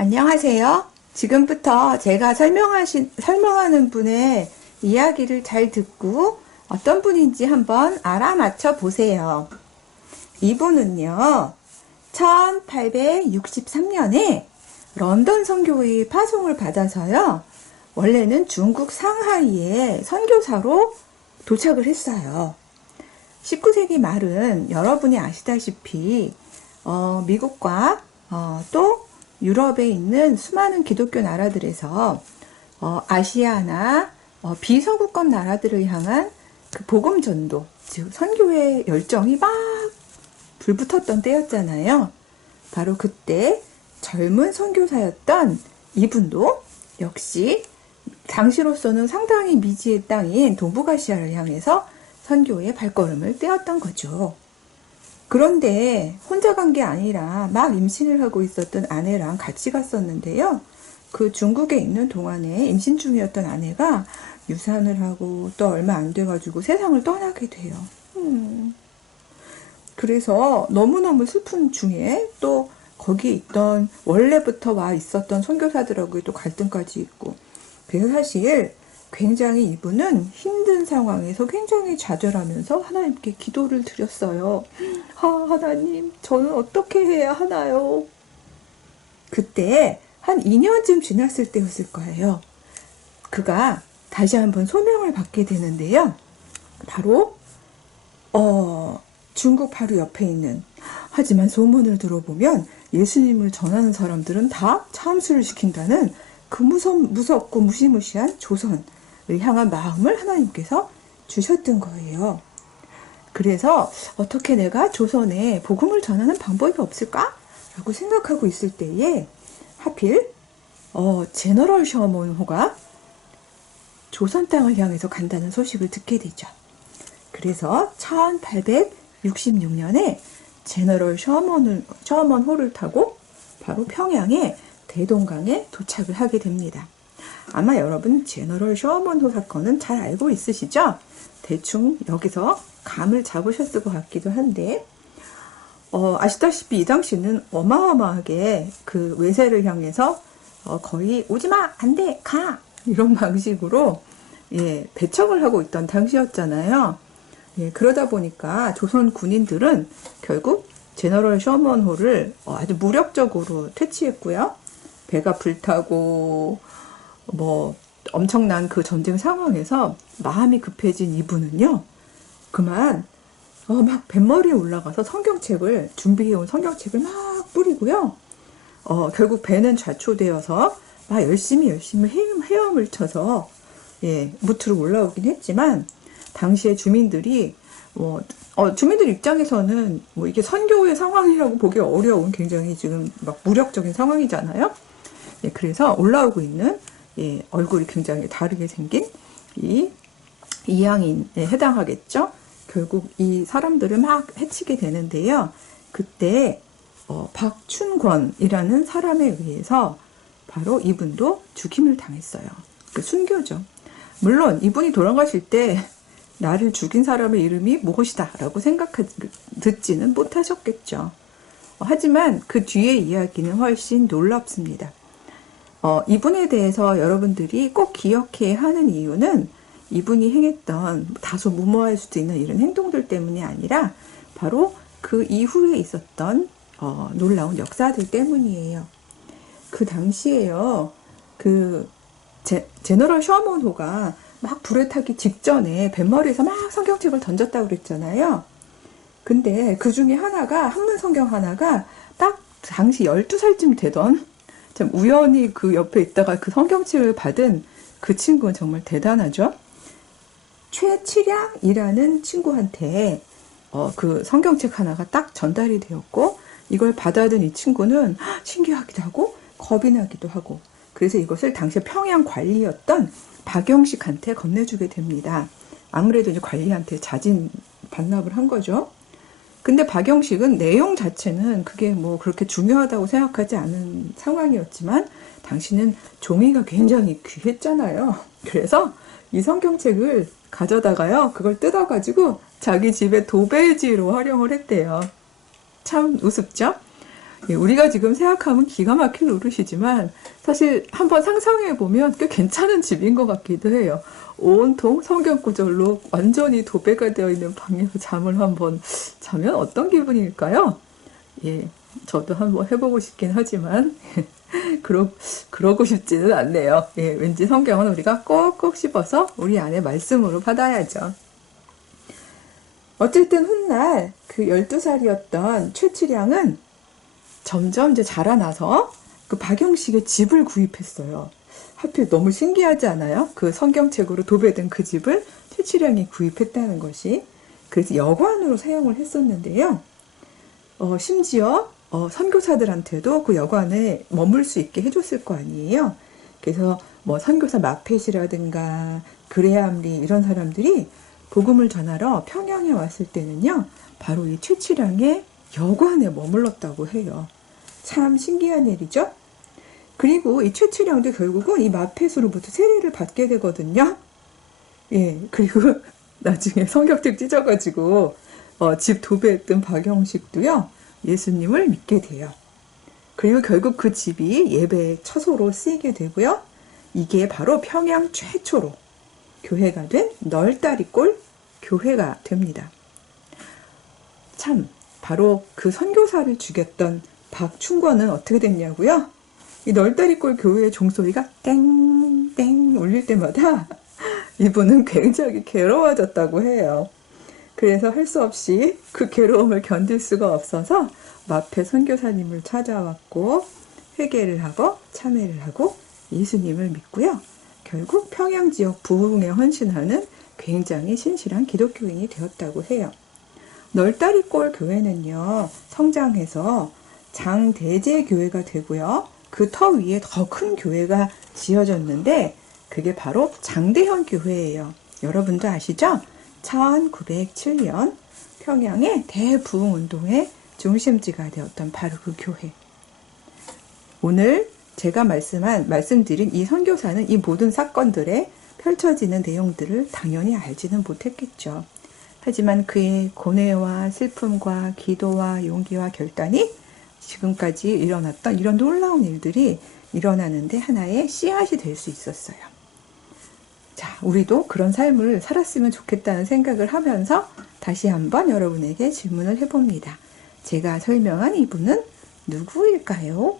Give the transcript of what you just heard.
안녕하세요. 지금부터 제가 설명하는 분의 이야기를 잘 듣고 어떤 분인지 한번 알아맞혀 보세요. 이분은요, 1863년에 런던 선교의 파송을 받아서요, 원래는 중국 상하이에 선교사로 도착을 했어요. 19세기 말은 여러분이 아시다시피 미국과 또 유럽에 있는 수많은 기독교 나라들에서 아시아나 비서구권 나라들을 향한 그 복음 전도, 즉 선교의 열정이 막 불붙었던 때였잖아요. 바로 그때 젊은 선교사였던 이분도 역시 당시로서는 상당히 미지의 땅인 동북아시아를 향해서 선교의 발걸음을 떼었던 거죠. 그런데 혼자 간 게 아니라 막 임신을 하고 있었던 아내랑 같이 갔었는데요. 그 중국에 있는 동안에 임신 중이었던 아내가 유산을 하고 또 얼마 안 돼가지고 세상을 떠나게 돼요. 그래서 너무너무 슬픈 중에 또 거기 있던 원래부터 와 있었던 선교사들하고의 또 갈등까지 있고, 그래서 사실 굉장히 이분은 힘든 상황에서 굉장히 좌절하면서 하나님께 기도를 드렸어요. 하나님, 저는 어떻게 해야 하나요? 그때 한 2년쯤 지났을 때였을 거예요. 그가 다시 한번 소명을 받게 되는데요. 바로 중국 바로 옆에 있는, 하지만 소문을 들어보면 예수님을 전하는 사람들은 다 참수를 시킨다는 그 무섭고 무시무시한 조선을 향한 마음을 하나님께서 주셨던 거예요. 그래서 어떻게 내가 조선에 복음을 전하는 방법이 없을까? 라고 생각하고 있을 때에 하필 제너럴 셔먼호가 조선 땅을 향해서 간다는 소식을 듣게 되죠. 그래서 1866년에 제너럴 셔먼호를 타고 바로 평양에 대동강에 도착을 하게 됩니다. 아마 여러분 제너럴 셔먼호 사건은 잘 알고 있으시죠? 대충 여기서 감을 잡으셨을 것 같기도 한데, 아시다시피 이 당시는 어마어마하게 그 외세를 향해서 거의 오지마, 안돼, 가! 이런 방식으로 배척을 하고 있던 당시였잖아요. 그러다 보니까 조선 군인들은 결국 제너럴 셔먼호를 아주 무력적으로 퇴치했고요. 배가 불타고 뭐 엄청난 그 전쟁 상황에서 마음이 급해진 이분은요, 그만 막 뱃머리에 올라가서 준비해온 성경책을 막 뿌리고요. 결국 배는 좌초되어서 막 열심히 헤엄을 쳐서 무트로 올라오긴 했지만, 당시에 주민들이 주민들 입장에서는 이게 선교의 상황이라고 보기 어려운 굉장히 지금 막 무력적인 상황이잖아요. 그래서 올라오고 있는 얼굴이 굉장히 다르게 생긴 이 이양인에 해당하겠죠. 결국 이 사람들을 막 해치게 되는데요. 그때 박춘권이라는 사람에 의해서 바로 이분도 죽임을 당했어요. 그 순교죠. 물론 이분이 돌아가실 때 나를 죽인 사람의 이름이 무엇이다 라고 듣지는 못하셨겠죠. 하지만 그 뒤의 이야기는 훨씬 놀랍습니다. 이분에 대해서 여러분들이 꼭 기억해야 하는 이유는 이분이 행했던 다소 무모할 수도 있는 이런 행동들 때문이 아니라 바로 그 이후에 있었던 놀라운 역사들 때문이에요. 그 당시에요, 그 제너럴 셔먼호가 막 불에 타기 직전에 뱃머리에서 막 성경책을 던졌다고 그랬잖아요. 근데 그 중에 하나가, 한문 성경 하나가 딱 당시 12살쯤 되던, 참 우연히 그 옆에 있다가 그 성경책을 받은 그 친구는 정말 대단하죠. 최치량이라는 친구한테 그 성경책 하나가 딱 전달이 되었고, 이걸 받아든 이 친구는 신기하기도 하고 겁이 나기도 하고, 그래서 이것을 당시 평양 관리였던 박영식한테 건네주게 됩니다. 아무래도 이제 관리한테 자진 반납을 한 거죠. 근데 박영식은 내용 자체는 그게 뭐 그렇게 중요하다고 생각하지 않은 상황이었지만, 당신은 종이가 굉장히 귀했잖아요. 그래서 이 성경책을 가져다가요, 그걸 뜯어가지고 자기 집에 도배지로 활용을 했대요. 참 우습죠? 예, 우리가 지금 생각하면 기가 막힐 노릇이지만 사실 한번 상상해 보면 꽤 괜찮은 집인 것 같기도 해요. 온통 성경 구절로 완전히 도배가 되어 있는 방에서 잠을 한번 자면 어떤 기분일까요? 예, 저도 한번 해보고 싶긴 하지만 그러고 싶지는 않네요. 예, 왠지 성경은 우리가 꼭꼭 씹어서 우리 안에 말씀으로 받아야죠. 어쨌든 훗날 그 12살이었던 최치량은 점점 이제 자라나서 그 박영식의 집을 구입했어요. 하필 너무 신기하지 않아요? 그 성경책으로 도배된 그 집을 최치량이 구입했다는 것이. 그래서 여관으로 사용을 했었는데요. 심지어 선교사들한테도 그 여관에 머물 수 있게 해줬을 거 아니에요. 그래서 뭐 선교사 마펫이라든가 그레암리 이런 사람들이 복음을 전하러 평양에 왔을 때는요, 바로 이 최치량의 여관에 머물렀다고 해요. 참 신기한 일이죠. 그리고 이 최치량도 결국은 이 마펫으로부터 세례를 받게 되거든요. 예, 그리고 나중에 성경책 찢어가지고 집 도배했던 박영식도요, 예수님을 믿게 돼요. 그리고 결국 그 집이 예배의 처소로 쓰이게 되고요. 이게 바로 평양 최초로 교회가 된 널다리골 교회가 됩니다. 참, 바로 그 선교사를 죽였던 박충권은 어떻게 됐냐고요? 이 널다리골 교회의 종소리가 땡땡 울릴 때마다 이분은 굉장히 괴로워졌다고 해요. 그래서 할 수 없이 그 괴로움을 견딜 수가 없어서 마페 선교사님을 찾아왔고 회개를 하고 참회를 하고 예수님을 믿고요. 결국 평양 지역 부흥에 헌신하는 굉장히 신실한 기독교인이 되었다고 해요. 널다리골 교회는요, 성장해서 장대제 교회가 되고요. 그 터 위에 더 큰 교회가 지어졌는데 그게 바로 장대현 교회예요. 여러분도 아시죠? 1907년 평양의 대부흥운동의 중심지가 되었던 바로 그 교회. 오늘 제가 말씀드린 이 선교사는 이 모든 사건들에 펼쳐지는 내용들을 당연히 알지는 못했겠죠. 하지만 그의 고뇌와 슬픔과 기도와 용기와 결단이 지금까지 일어났던 이런 놀라운 일들이 일어나는데 하나의 씨앗이 될 수 있었어요. 자, 우리도 그런 삶을 살았으면 좋겠다는 생각을 하면서 다시 한번 여러분에게 질문을 해봅니다. 제가 설명한 이분은 누구일까요?